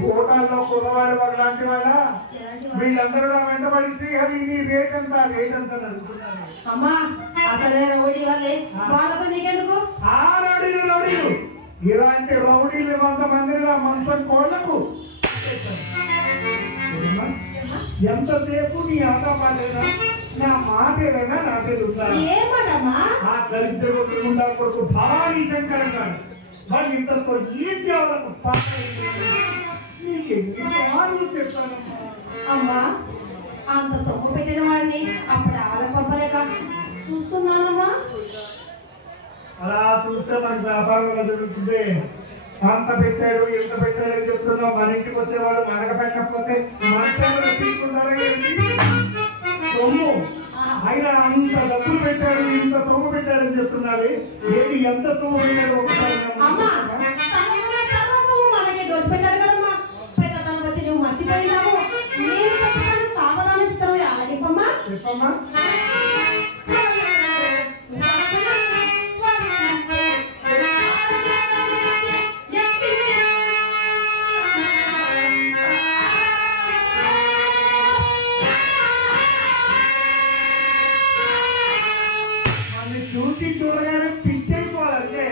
కోటాల్లో కులవాడు వాళ్ళ లాంటి వాళ్ళ వీళ్ళందరూ నా వెంటబడి శ్రీహరి నీ రేట్ ఎంత రౌడీలు ఇలాంటి రౌడీలు 100 మందిలో మంచం కోళ్లకు ఎంతసేపు నీ ఆటపాలేనా నా మాట ఏదైనా నా తెలుసా ఆ దరిద్రుడు ముందా కొడుకు భారీ శంకరం గారు వాళ్ళు ఇంతతో ఏం చేయాలకు నీకు ఎన్నిసార్లు చెప్పానమ్మా. అమ్మా అంత సొమ్ము పెట్టిన వాడిని అప్పుడు ఆలపలేక చూస్తున్నానమ్మా. అలా చూస్తే మనకి వ్యాపారం ఎలా జరుగుతుంది? అంత పెట్టాడు ఇంత పెట్టాడు అని చెప్తున్నావు. మన ఇంటికి వచ్చేవాడు మనక పెట్టకపోతే మంచాలను తీసుకుంటారా ఏంటి? సొమ్ము ఆయన అంత డబ్బులు పెట్టాడు ఇంత సొమ్ము పెట్టాడని చెప్తున్నావి. ఏంటి ఎంత సొమ్ము పెట్టాడు ఒకసారి మర్చిపోయినాము. సావధానిస్తావు చెప్పమ్మా. చెప్పమ్మా. చూసి చూడగానే పిచ్చైపోవాలంటే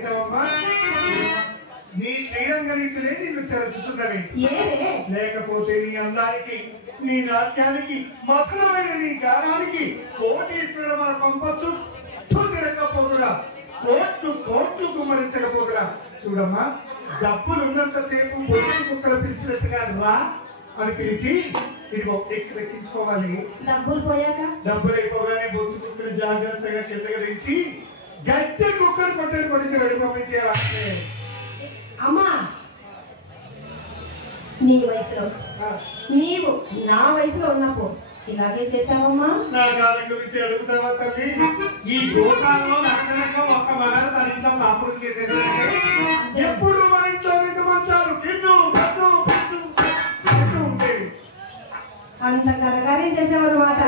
చేసావమ్మా? నీ శ్రీరంగనీతులే నిన్ను చెరచుతున్నవి. లేకపోతే నీ అందానికి, నీ నాట్యానికి, మధురమైన నీ గానానికి కోటీశ్వరుడు మన పంపచ్చు తిరగకపోతురా, కోట్లు కోట్లు గుమ్మరించకపోతురా. చూడమ్మా, డబ్బులు ఉన్నంతసేపు బొట్టు కుక్కలు పిలిచినట్టుగా రా అని పిలిచి ఇదిగో ఎక్కించుకోవాలి. డబ్బులు అయిపోగానే బొచ్చు కుక్కలు జాగ్రత్తగా కిందగా దించి గజ్జె కుక్కలు కొట్టని కొడిచి వెళ్ళి పంపించేయాలంటే. అమ్మా, నీ వయసులో నీవు నా వయసులో ఉన్నప్పుడు ఇలాగే చేశావమ్మా. నా కాలం గురించి అడుగుతావా తల్లి? ఈ గోటాల్లో లక్షణంగా ఒక్క మగారు తన ఇంట్లో కాపురం చేసేది. ఎప్పుడు మా ఇంట్లో రెండు మంచాలు కిండు కట్టు కట్టు కట్టు ఉండేవి. అంత కనకార్యం చేసేవారు మాట.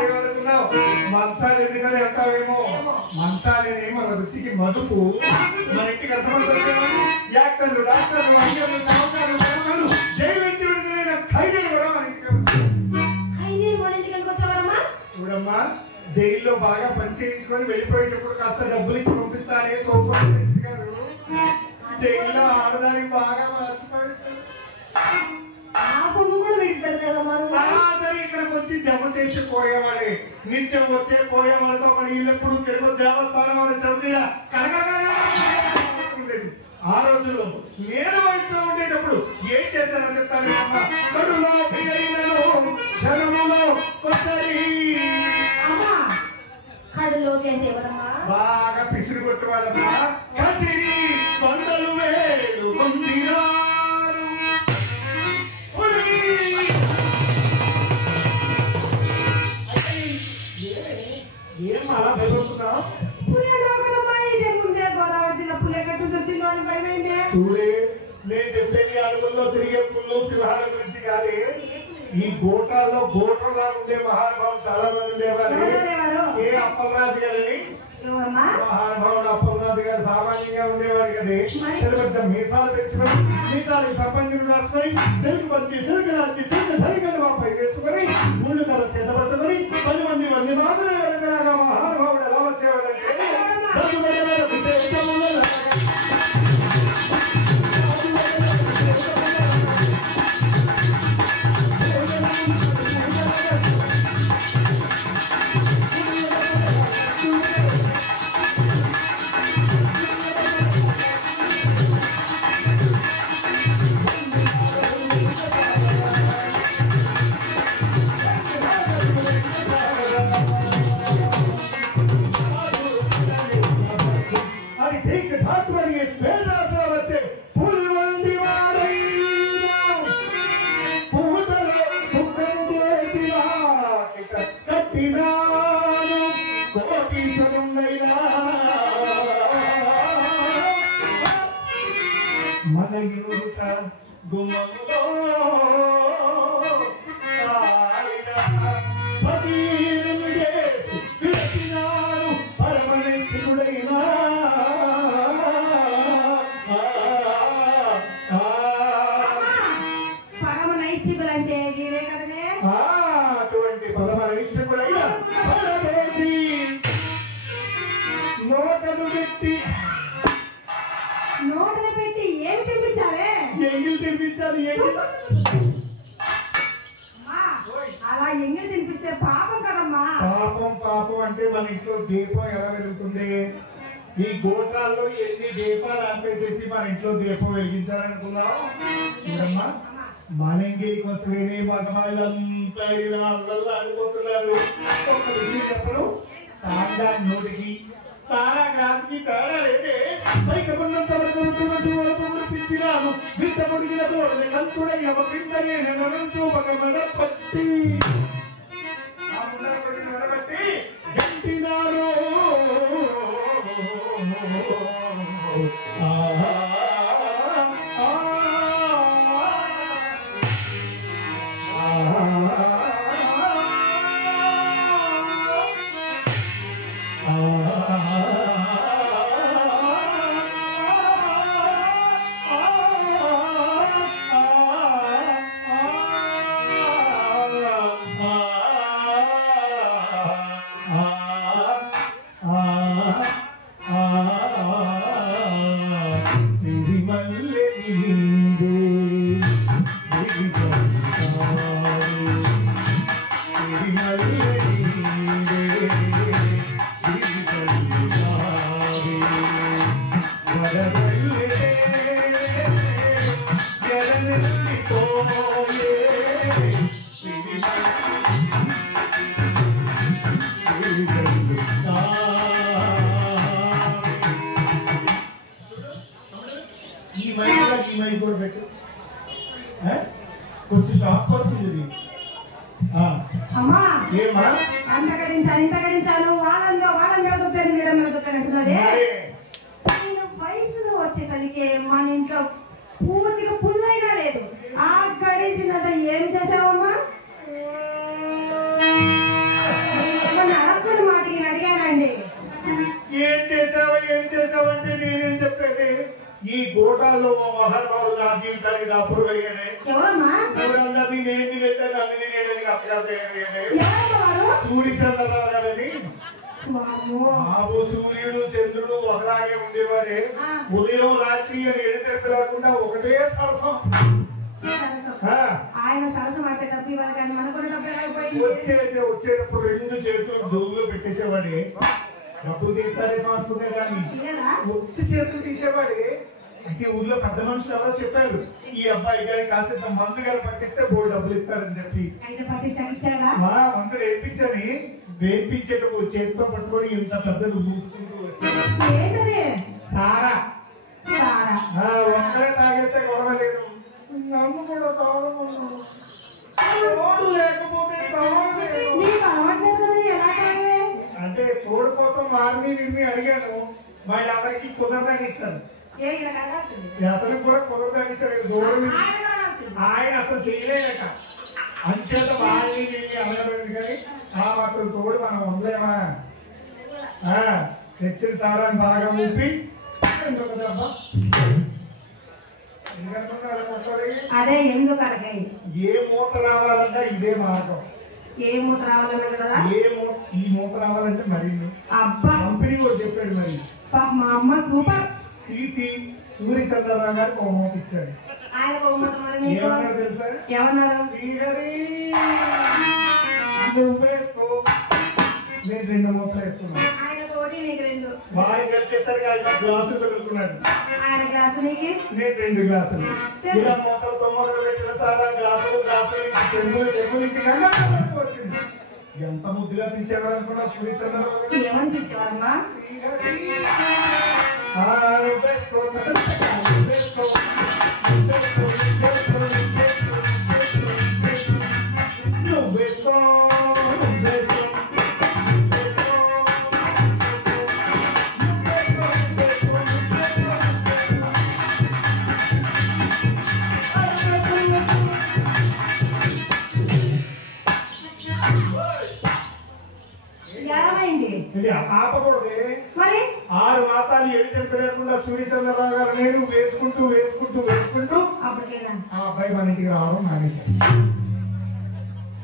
మంచాలు ఎందుకని అంటావేమో, మంచాలనే మన వృత్తికి మదుపు. మన ఇంటికి అర్థమంటారు. యాక్టర్లు, డాక్టర్లు, అంగర్లు, చౌకాలు, మెరమలు, జైలు నుంచి విడుదలైన ఖైదీలు కూడా మన ఇంటికి వచ్చేవారమ్మా. చూడమ్మా, జైల్లో బాగా పనిచేయించుకొని వెళ్ళిపోయేటప్పుడు కాస్త డబ్బులు ఇచ్చి పంపిస్తానే సోపర్ గారు. జైల్లో ఆడడానికి బాగా మార్చుతారు. ఇక్కడికి వచ్చి జమ చేసి పోయేవాడే. నిత్యం వచ్చే పోయేవాడితో మన ఇల్లెప్పుడు తిరుపతి దేవస్థానం వారి చౌకీల కనకలేదు. ఆ రోజుల్లో నేను వయసులో ఉండేటప్పుడు ఏం చేశానో చెప్తాను. బాగా పిసిరి కొట్టు వాళ్ళమ్మా. కసిరి కొండలు వేలు ఏం అలా భయపడుతున్నావు? చూడే, నేను చెప్పేది అడుగుల్లో తిరిగే పుల్లు సింహాల గురించి కాదు. ఈ గోటాల్లో గోటలా ఉండే మహానుభావులు చాలా మంది ఉండేవారు. ఏ అప్పలరాజు గారని మహానుభావుడు అప్పలరాజు గారు సామాన్యంగా ఉండేవాడు కదే. పెద్ద మీసాలు పెంచుకొని, మీసాలకి సంపంగిని రాసుకొని, తెలుగు పంచి సిల్క్ రాసి సిల్క్ సరిగని వాపై వేసుకొని, ముళ్ళు తల చేత పట్టుకొని 10 మంది మాత్రమే వెనకలాగా మహానుభావుడు ఎలా వచ్చేవాడంటే అలా ఎంగిల్ తినిపిస్తే పాపం కదమ్మా. పాపం పాపం అంటే మన ఇంట్లో దీపం ఎలా వెలుగుతుంది? ఈ గోటాల్లో ఎన్ని దీపాలు ఆపేసేసి మన ఇంట్లో దీపం వెలిగించాలనుకున్నావు? చూడమ్మా, మనంగిరి కోసమేనే మగవాళ్ళంతా ఇలా అల్లల్లాడిపోతున్నారు. ఒక్క విషయం చెప్పను, సాంగా నోటికి సారా గ్లాస్కి తేడా లేదే. పైకమున్నంత వరకు పిచ్చినాను వింత పొడిగిన తోడని కంతుడైన కిందనే నన్ను చూపకమడ పట్టి ఆ ముందర కొడిన మెడబట్టి గంటినారు. సిరిమల్లె నీవే సిరిమల్లె నీవే వరవల్లె జడనెల్లిపోయే ఈ మైక్ కూడా పెట్టు కొంచెం షాప్ పడుతుంది అమ్మా ఏమా అంత గడించాను వాళ్ళంలో దుప్పని మేడం దుప్పనంటున్నాడే నేను వయసులో వచ్చేసరికి మన ఇంట్లో పూచిక పుల్లైనా లేదు ఆ గడించినంత ఏం చేసావమ్మా అడగని మాటకి అడిగానండి ఏం చేసావంటే నేనేం చెప్పేది ఈ గోటాల్లో మహానుభావులు నా జీవితానికి దాపురు కలిగానే సూర్యచంద్రరావు గారని బాబు సూర్యుడు చంద్రుడు ఒకలాగే ఉండేవాడే ఉదయం రాత్రి అని ఎడతెరపి లేకుండా ఒకటే సరసం ఆయన సరసం అంటే డబ్బు ఇవ్వాలి కానీ మనకు వచ్చేటప్పుడు రెండు చేతులు జోబులో పెట్టేసేవాడే డబ్బులు తీస్తారేమో అనుకునే కానీ ఒత్తి చేతులు తీసేవాడే అంటే ఊర్లో పెద్ద మనుషులు ఎవరో చెప్పారు ఈ అబ్బాయి గారి కాసేపు మందు గారు పట్టిస్తే బోర్డు డబ్బులు ఇస్తారని చెప్పి మందు వేయించని వేయించేటప్పుడు చేతితో పట్టుకొని ఇంత పెద్దలు ఊపుకుంటూ వచ్చారు సారా ఒక్కడే తాగేస్తే గొడవ లేదు నన్ను కూడా తోడు లేకపోతే అంటే తోడు కోసం వారిని వీరిని అడిగాను వాళ్ళు ఎవరికి కుదరదని ఇస్తాను అతనికి కూడా కుదరదని ఇస్తాడు దూరం ఆయన అసలు చేయలేక అంచేత వారిని వీరిని అడగలేదు కానీ ఆ మాత్రం తోడు మనం ఉండలేమా తెచ్చిన సారాన్ని బాగా ఊపి ఎందుకు దెబ్బ అదే ఎందుకు ఏ మూట రావాలన్నా ఇదే మార్గం ఏ మూట రావాలన్నా కదా ఈ మూట రావాలంటే మరి అబ్బా కంపెనీ కూడా చెప్పాడు మరి మా అమ్మ సూపర్ తీసి సూర్యచంద్రరావు గారికి ఒక మూట ఇచ్చాడు ఏమన్నారు తెలుసా ఏమన్నారు నువ్వేసుకో నేను 2 మూటలు వేసుకున్నాను బాగా వచ్చేసరికి ఆయన గ్లాసులు తగులుకున్నాడు నేను 2 గ్లాసులు ఇలా మొత్తం 9 పెట్టిన సారా గ్లాసులు చెంబులు నుంచి వచ్చింది ఎంత ముద్దుగా పిలిచేవారు అనుకున్నా సూర్యచంద్రరావు ఆపకూడదే 6 మాసాలు ఎడితే లేకుండా సూర్యచంద్రరావు గారు నేను వేసుకుంటూ ఆ అబ్బాయి మన ఇంటికి రావడం మానేశాడు.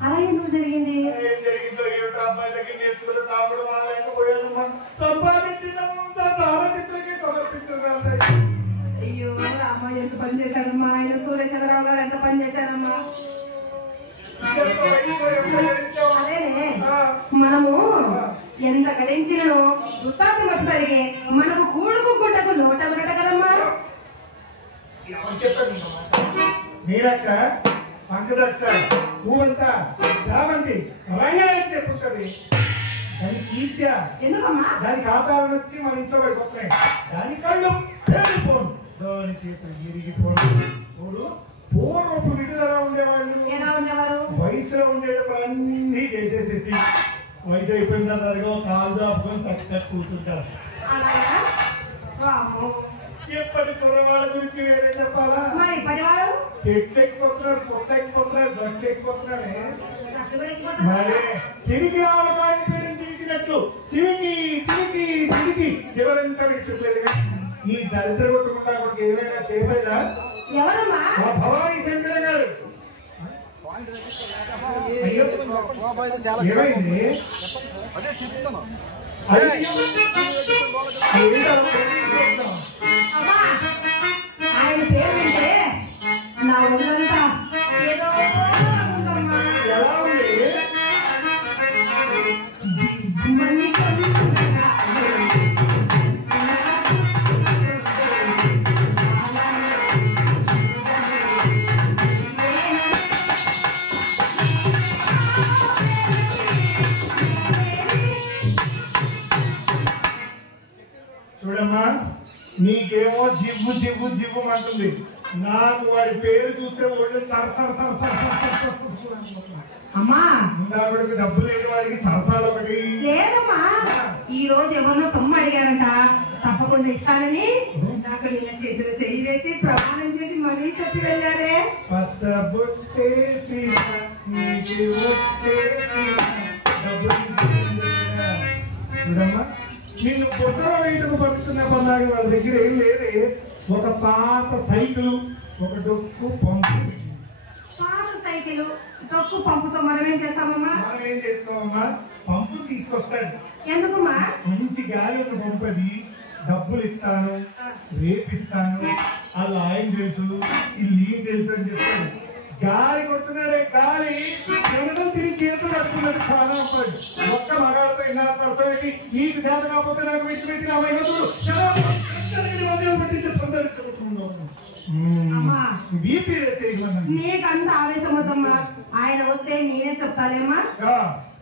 అలా ఎందుకు జరిగింది? ఏం జరిగిందో ఏమిటో అబ్బాయి దగ్గర నేర్చుకుని తాగుడు మానలేకపోయాను. సంపాదించినంత సారథిత్రకి సమర్పించారు. అయ్యో అమ్మాయి ఎంత పని చేశాడమ్మా, ఆయన సూర్యచంద్రరావు గారు ఎంత పని చేశారమ్మా. మనము ఎంత గడించినో వృత్తాంతం వచ్చేసరికి మనకు కూడుకు గుడ్డకు లోటమరట కదమ్మా. మీరక్ష పంకజక్ష పూవంత చామంతి రంగరాజు చెప్పుతుంది. దాని ఈర్ష్య దాని ఖాతాలను వచ్చి మన ఇంట్లో పడిపోతున్నాయి. దాని కళ్ళు పేరిపోను, దాని చేతులు ఇరిగిపోను. చూడు పూర్వపు విధులు ఎలా ఉండేవాళ్ళు, వయసులో ఉండేటప్పుడు అన్ని చేసేసేసి వయసు అయిపోయిన తర్వాత కాలు దాపుకొని చక్కగా కూర్చుంటారు. ఎప్పటి కుర్రవాళ్ళ గురించి వేరే చెప్పాలా? చెట్లు ఎక్కిపోతున్నారు, పొట్ట ఎక్కిపోతున్నారు, గట్లు ఎక్కిపోతున్నారే. మరి చిరికి ఆవకాయ పీడిని చిరికినట్లు చిరికి చిరికి చిరికి చివరంతా విడిచిపోలేదు. ఈ దరిద్ర కొట్టుకుంటా కొడుకు ఏమైనా చేయలేదా? భవానీ శంకర గారు ఏమైంది? అమ్మా ఆయన పేరు వింటే నా ఒళ్ళంతా ఏదో ఉందమ్మా. ఎలా ఉంది? జివ్వుమని కలుగుతుందా? చూడమ్మా, నీకేమో జివ్వు జివ్వు జివ్వు అంటుంది. నాకు వాడి పేరు చూస్తే ఒళ్ళు అమ్మా ఆవిడకి డబ్బు లేని వాడికి సరసాలు ఒకటి. లేదమ్మా, ఈ రోజు ఎవరినో సొమ్ము అడిగారంట, తప్పకుండా ఇస్తానని నాకు నిన్న చేతిలో చెయ్యి వేసి ప్రమాణం చేసి మరీ చెప్పి వెళ్ళారే. పచ్చబొట్టేసి నీకు ఒట్టేసి డబ్బులు ఇచ్చేసింది. చూడమ్మా, నిన్ను బుట్టలో వేయటకు పడుతున్న పన్నాడు వాళ్ళ దగ్గర ఏం లేదే. ఒక పాత సైకిల్, ఒక డొక్కు పంపు. పాత సైకిల్ డొక్కు పంపుతో మనం ఏం చేస్తామమ్మా? మనం ఏం చేస్తామమ్మా, పంపు తీసుకొస్తాడు. ఎందుకమ్మా? మంచి గాలి ఒక పంపది, డబ్బులు ఇస్తాను, రేపిస్తాను, అలా ఆయన తెలుసు, ఇల్లు ఏం తెలుసు అని చెప్తాడు. గాలి కొట్టున్నాడే, గాలి జనడం తిరిగి చేతులు కట్టుకున్నాడు. చాలా ఒక్క మగాడితో ఇన్నాళ్ళు సరసపెట్టి నీకు చేత కాకపోతే నాకు విడిచిపెట్టి నా వైద్యుడు బీపీ నీకంత ఆవేశం వద్దమ్మా. ఆయన వస్తే నేనే చెప్తానేమ్మా.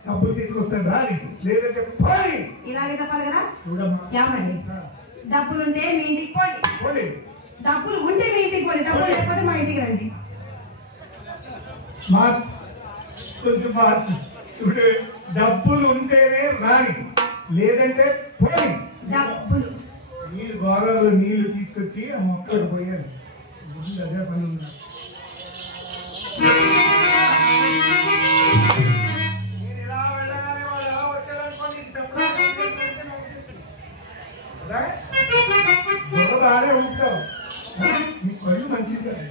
డబ్బులు తీసుకొస్తాను రాని, లేదంటే పోయి. ఇలాగే చెప్పాలి కదా. చూడమ్మా, ఏమండి, డబ్బులుంటే మీ ఇంటికి పోయి, డబ్బులు ఉంటే మీ ఇంటికి పోయి, డబ్బులు లేకపోతే మా ఇంటికి రండి. మార్చ్, కొంచెం మార్చు. చూడే, డబ్బులు ఉంటేనే రాని, లేదంటే పోయి. డబ్బులు నీళ్ళు గోదావరిలో నీళ్లు తీసుకొచ్చి ఆ మొక్కలకు పోయారు. అదే పని ఉంది. నేను ఇలా వెళ్ళగానే వాళ్ళు ఎలా వచ్చారనుకో నీకు చెప్పడానికి బాగానే ఉంటావు. నీ కళ్ళు మంచిది కదా.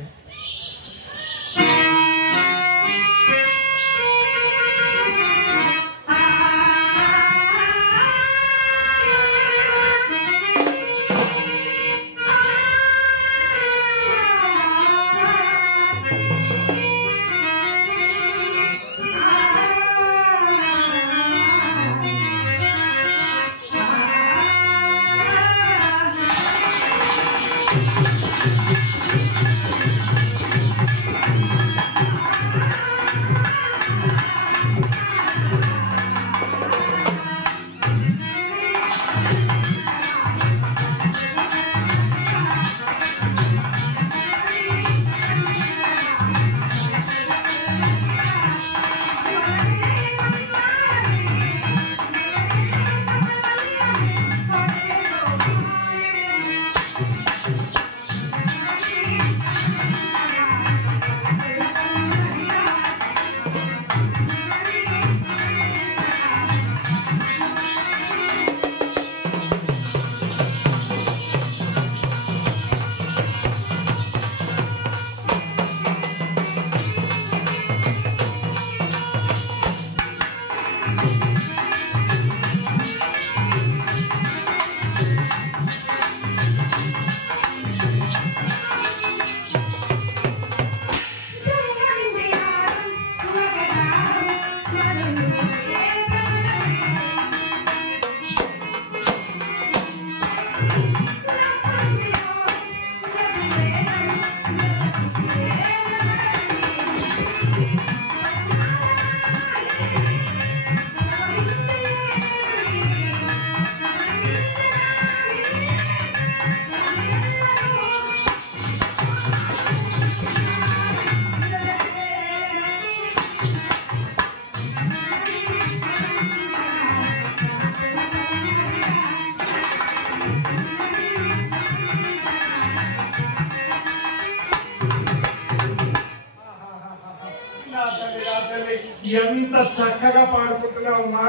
ఎంత చక్కగా పాడుకుంటున్నావమ్మా.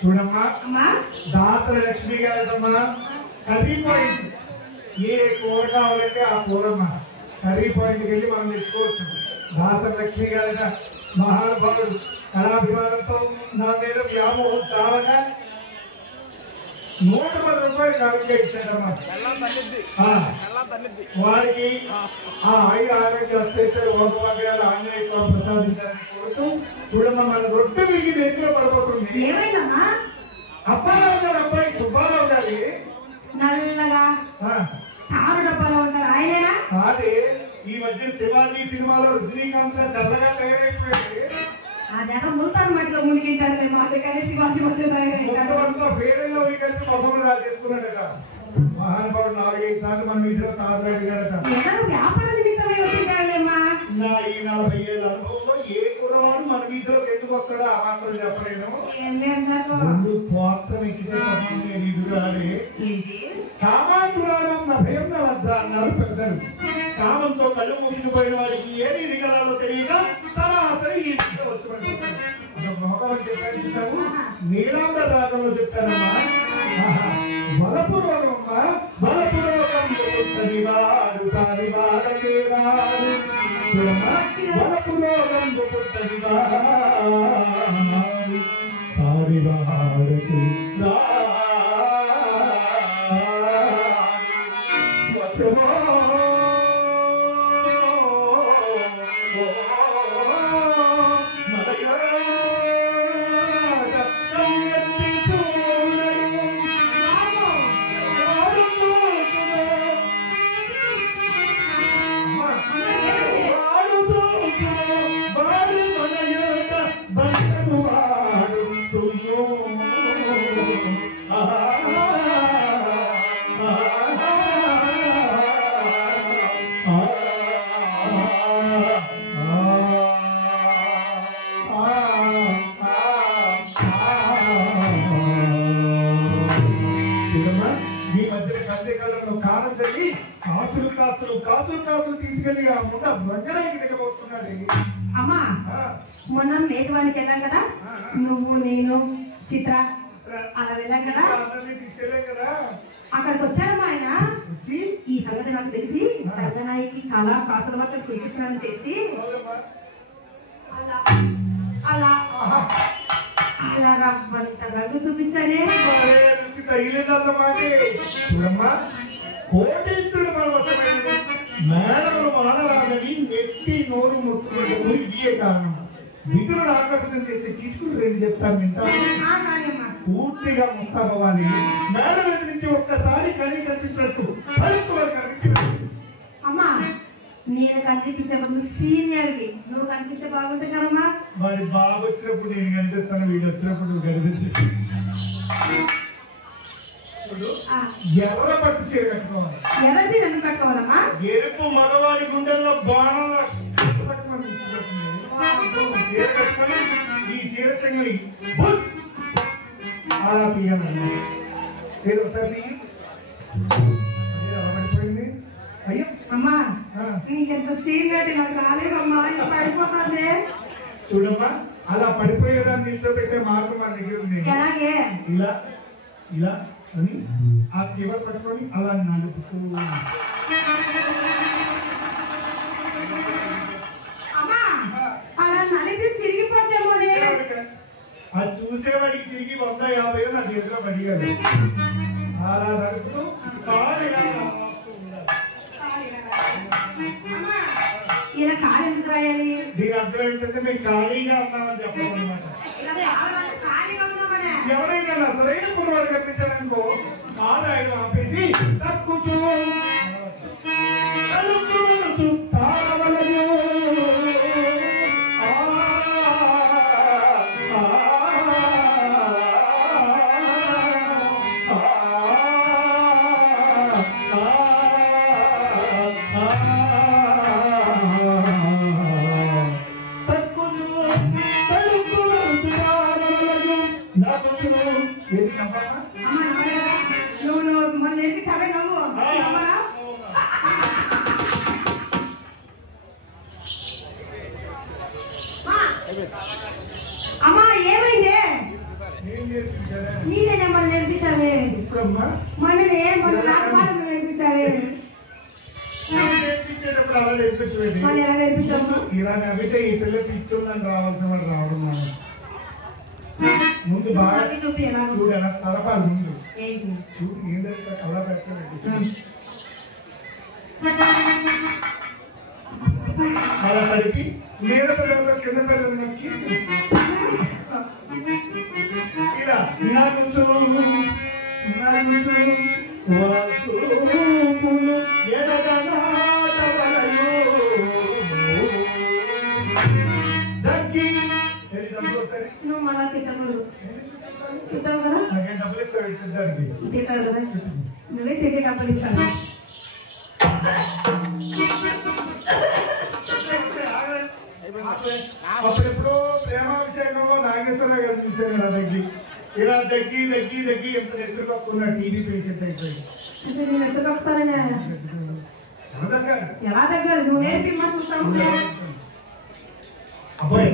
చూడమ్మా, దాసర లక్ష్మి గారిదమ్మా కర్రీ పాయింట్. ఏ కూర కావాలంటే ఆ కూరమ్మా కర్రీ పాయింట్కి వెళ్ళి మనం తెచ్చుకోవచ్చు. దాసర లక్ష్మి గారి మహానుభావుడు కళాభిమానంతో నా మీద వ్యామోహం చాలగా 110 రూపాయలు కానుక ఇచ్చాడమ్మా. వారికి ఆయుర ఆరోగ్య అష్టైశ్వర్య భోగభాగ్యాలు ఆంజనేయ స్వామి ప్రసాదించాలని కోరుతూ చూడమ్మా మన రొట్టె మిగి నెత్తిలో పడిపోతుంది. అప్పారావు గారు అబ్బాయి సుబ్బారావు గారి నల్లగా తారు డబ్బాలో ఉంటారు ఆయనేనా? అదే ఈ మధ్య శివాజీ సినిమాలో రజనీకాంత్ తెల్లగా తయారైపోయింది. అదేనా ముల్తాన్ మట్టిలో మునిగింటాడు మేము అందుకని శివాజీ మట్టిలో తయారైపోయింది. పేరెల్లో కలిపి మొహం రాసేసుకున్నాడట మహానుభావుడు. 4-5 సార్లు మన వీధిలో తాగుతాడట. వ్యాపార నిమిత్తమే వచ్చింటాడేమ్మా. నా ఈ 40 ఏళ్ళ అనుభవంలో ఏ కుర్రవాడు మన వీధిలోకి ఎందుకు వస్తాడో ఆ మాత్రం చెప్పలేను. ముందు పోత్రం ఎక్కితే ఎదురాడే కామాంతురాడం నా భయం నా లజ్జ అన్నారు పెద్దలు. కామంతో కళ్ళు మూసుకుపోయిన వాడికి ఏమి దిగలాలో తెలియక సరాసరి ఈ ఇంట్లో వచ్చి పడిపోతాడు. మోకాలు చెప్పాను చూసాము. నీలాంబర్ రాగంలో చెప్తానమ్మా. బలపు రోగమ్మా బలపు రోగం పుట్టనివాడు సారివాడకే రాడు. బలపు రోగం పుట్టనివాడు సారివాడకే రాడు. కాసులు తీసుకెళ్లి ఆ ముండ రంగనాయకి దిగబోతున్నాడు. అమ్మా మొన్న మేజవానికి వెళ్ళాం కదా, నువ్వు నేను చిత్ర అలా వెళ్ళాం కదా, తీసుకెళ్ళాం కదా. అక్కడికి వచ్చారమ్మా ఆయన. ఈ సంగతి నాకు తెలిసి రంగనాయకి చాలా కాసుల వర్షం కురిపిస్తున్నారని తెలిసి అలా అలా అలా రవ్వంత రంగు చూపించానే. చూడమ్మా కోటేశ్వరుడు మన వశమైనది. మేడలు మానరాదని నెత్తి నోరు ముట్టుకుంటూ ఇదే కారణం. విధులను ఆకర్షణ చేసే కిటుకులు 2 చెప్తాను వింటాను. పూర్తిగా ముస్తాబవ్వాలి. మేడల నుంచి ఒక్కసారి కనీ కనిపించినట్టు కనిపించినట్టు. అమ్మా నేను కనిపించే బదులు సీనియర్వి నువ్వు కనిపిస్తే బాగుంటుంది కదమ్మా. మరి బాగా వచ్చినప్పుడు నేను కనిపిస్తాను, వీడు వచ్చినప్పుడు నువ్వు కనిపించి. ఎవర పట్టు చీర కట్టుకోవాలి. ఎవరి చీర కట్టుకోవాలమ్మా? ఎరుపు మగవాడి గుండెల్లో బాణం చీర కట్టుకొని ఈ చీర చెంగుని అలా తీయాలండి. ఏదో ఒకసారి పడిపోయింది. అయ్యో అమ్మా నీకెంత సీనియర్ నాకు రాలేదమ్మా, పడిపోతానే. చూడమ్మా అలా పడిపోయేదాన్ని నిల్చోబెట్టే మార్గం మా దగ్గర ఉంది. ఎలాగే ఇలా ఇలా అని ఆ చివరి పట్టుకొని అలా నడుపుతూ అలా నడిపి చిరిగిపోతేమో. అది చూసేవాడికి తిరిగి 150 నా చేతిలో పడిగాడు. అలా నడుపుతూ కాలు ఇలా ఇలా కాలు ఎందుకు రాయాలి? దీని అర్థం ఏంటంటే మేము ఖాళీగా ఉన్నామని చెప్పాలన్నమాట. ఎవరైనా అసలైన కుర్రవాడు కనిపించాడనుకో కాలు ఆయన ఆపేసి తక్కుచూ అమ్మా ఏమైంది? నీనే నెంబర్ నేర్పించావే మననే మన నాకు మాత్రం నేర్పించావే. ఇలా నవ్వితే ఈ పిల్ల పిచ్చుందని రావాల్సిన వాడు రావడం. ముందు బాగా చూడు ఎలా తలపాలి. ముందు ఏంటి చూడు ఏంటంటే అలా పెట్టాలండి అలా తడిపి మీద పిల్లలు కింద పిల్లలు నొక్కి ఇలా నడుచు వసూపులు ఎడగనాటవలయో దగ్గి నువ్వు మళ్ళా తిట్టకూడదు తిట్టావు కదా నాకేం డబ్బులు ఇస్తావు ఇచ్చేదానికి తిట్టావు కదా నువ్వే తిరిగి డబ్బులు ఇస్తాను అప్పుడెప్పుడో ప్రేమాభిషేకంలో నాగేశ్వరరావు గారు చూశాను నా దగ్గర ఇలా దగ్గి దగ్గి దగ్గి ఎంత ఎదురు కప్పుకున్న టీవీ పేషెంట్ అయిపోయింది అంటే నేను ఎత్తు కప్పుతానని ఎలా దగ్గర నువ్వు నేర్పిమ్మా చూస్తాము అబ్బాయి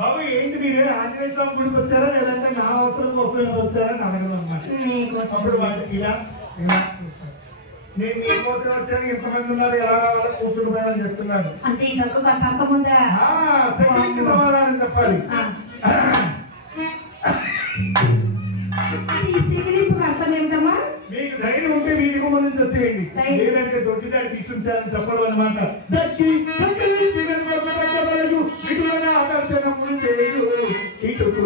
బాబు ఏంటి మీరు ఆంజనేయ స్వామి గుడికి వచ్చారా లేదంటే నా అవసరం కోసం వచ్చారా అని అడగదు అన్నమాట అప్పుడు వాళ్ళకి ఇలా ఇలా నేను మీకోసం వచ్చాను ఎంతమంది ఉన్నారు ఎలా రావాలో కూర్చుని పోయాలని చెప్తున్నాడు అంటే ఈ దగ్గర అర్థం ఉందా మంచి సమాధానం చెప్పాలి అర్థం ఏమిటమ్మా మీకు ధైర్యం ఉంటే మీ దిగువ నుంచి వచ్చేయండి లేదంటే దొడ్డిదారి తీసుకుంటారని చెప్పడం అనమాట ఆకర్షణములు చేయు ఇటుకు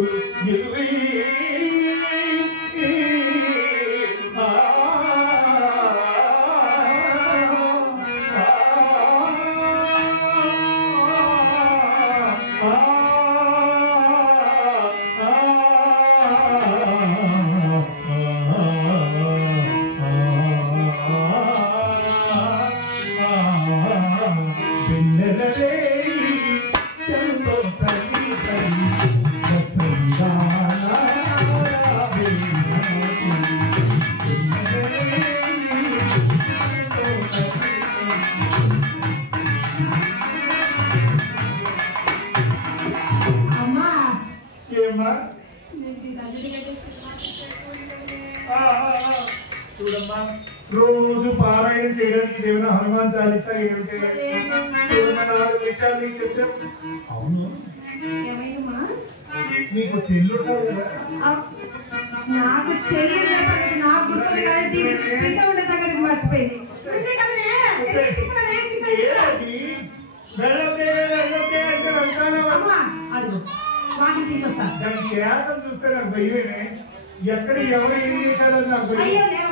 చూడమ్మా రోజు పారాయణ చేయడానికి దేవుని హనుమాన్ చాలీసా ఏమిటి 4 విషయాలు నీకు చెప్తే అవును నీకు చెల్లు ఉంటారు కదా నాకు చెల్లి నాకు ఉండే సంగతి మర్చిపోయింది దానికి ఏకం చూస్తే నాకు భయమే ఎక్కడ ఎవరు ఏం చేశాడో నాకు భయం